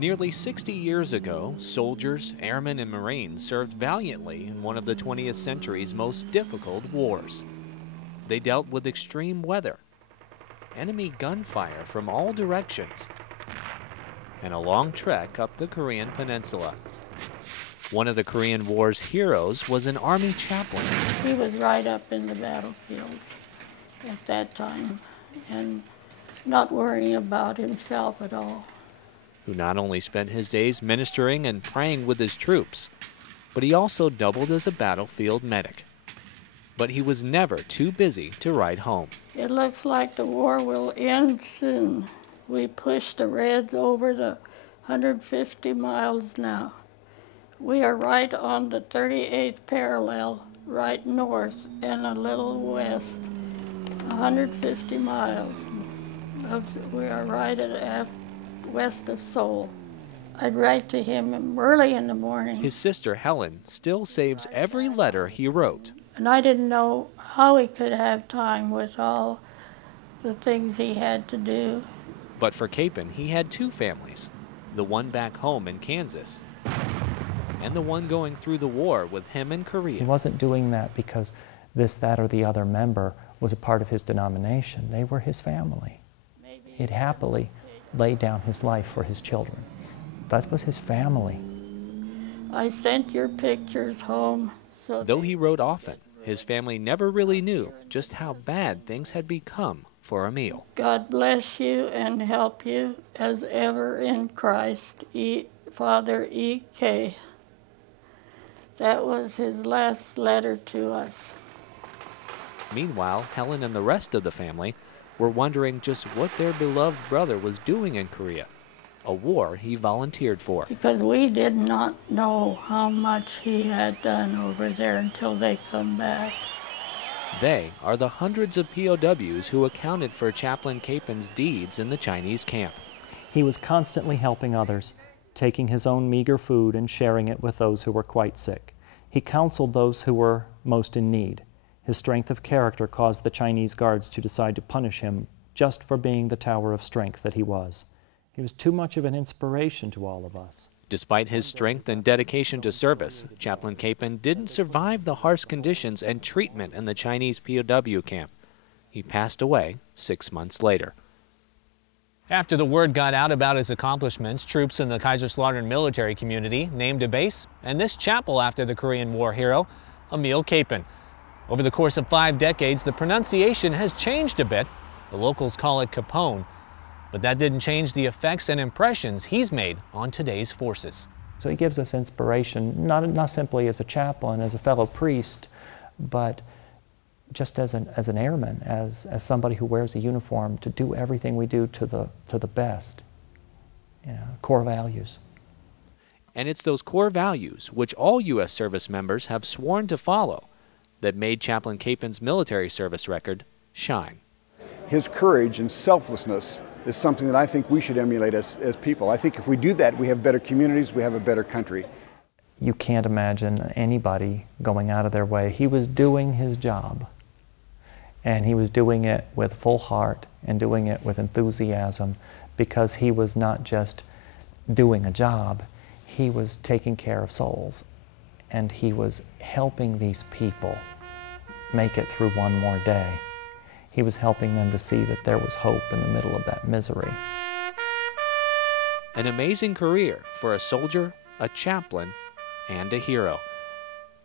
Nearly 60 years ago, soldiers, airmen, and Marines served valiantly in one of the 20th century's most difficult wars. They dealt with extreme weather, enemy gunfire from all directions, and a long trek up the Korean peninsula. One of the Korean War's heroes was an Army chaplain. He was right up in the battlefield at that time and not worrying about himself at all. Who not only spent his days ministering and praying with his troops, but he also doubled as a battlefield medic. But he was never too busy to write home. It looks like the war will end soon. We pushed the Reds over the 150 miles now. We are right on the 38th parallel, right north and a little west, 150 miles. We are right at west of Seoul. I'd write to him early in the morning. His sister Helen still saves every letter he wrote. And I didn't know how he could have time with all the things he had to do. But for Kapaun, he had two families, the one back home in Kansas and the one going through the war with him in Korea. He wasn't doing that because this, that, or the other member was a part of his denomination. They were his family. He'd happily laid down his life for his children. That was his family. I sent your pictures home. Though he wrote often, his family never really knew just how bad things had become for Emil. God bless you and help you as ever in Christ, Father E.K. That was his last letter to us. Meanwhile, Helen and the rest of the family were wondering just what their beloved brother was doing in Korea, a war he volunteered for. Because we did not know how much he had done over there until they come back. They are the hundreds of POWs who accounted for Chaplain Kapaun's deeds in the Chinese camp. He was constantly helping others, taking his own meager food and sharing it with those who were quite sick. He counseled those who were most in need. His strength of character caused the Chinese guards to decide to punish him just for being the tower of strength that he was. He was too much of an inspiration to all of us. Despite his strength and dedication to service, Chaplain Kapaun didn't survive the harsh conditions and treatment in the Chinese POW camp. He passed away 6 months later. After the word got out about his accomplishments, troops in the Kaiserslautern military community named a base and this chapel after the Korean War hero, Emil Kapaun. Over the course of 5 decades, the pronunciation has changed a bit. The locals call it Kapaun, but that didn't change the effects and impressions he's made on today's forces. So he gives us inspiration, not simply as a chaplain, as a fellow priest, but just as an airman, as somebody who wears a uniform to do everything we do to the best. You know, core values. And it's those core values, which all U.S. service members have sworn to follow, that made Chaplain Kapaun's military service record shine. His courage and selflessness is something that I think we should emulate as people. I think if we do that, we have better communities, we have a better country. You can't imagine anybody going out of their way. He was doing his job, and he was doing it with full heart and doing it with enthusiasm, because he was not just doing a job, he was taking care of souls, and he was helping these people make it through one more day. He was helping them to see that there was hope in the middle of that misery. An amazing career for a soldier, a chaplain, and a hero.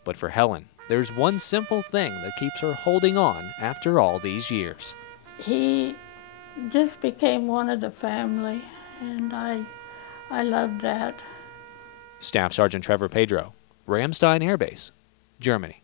But for Helen, there's one simple thing that keeps her holding on after all these years. He just became one of the family, and I loved that. Staff Sergeant Trevor Pedro, Ramstein Air Base, Germany.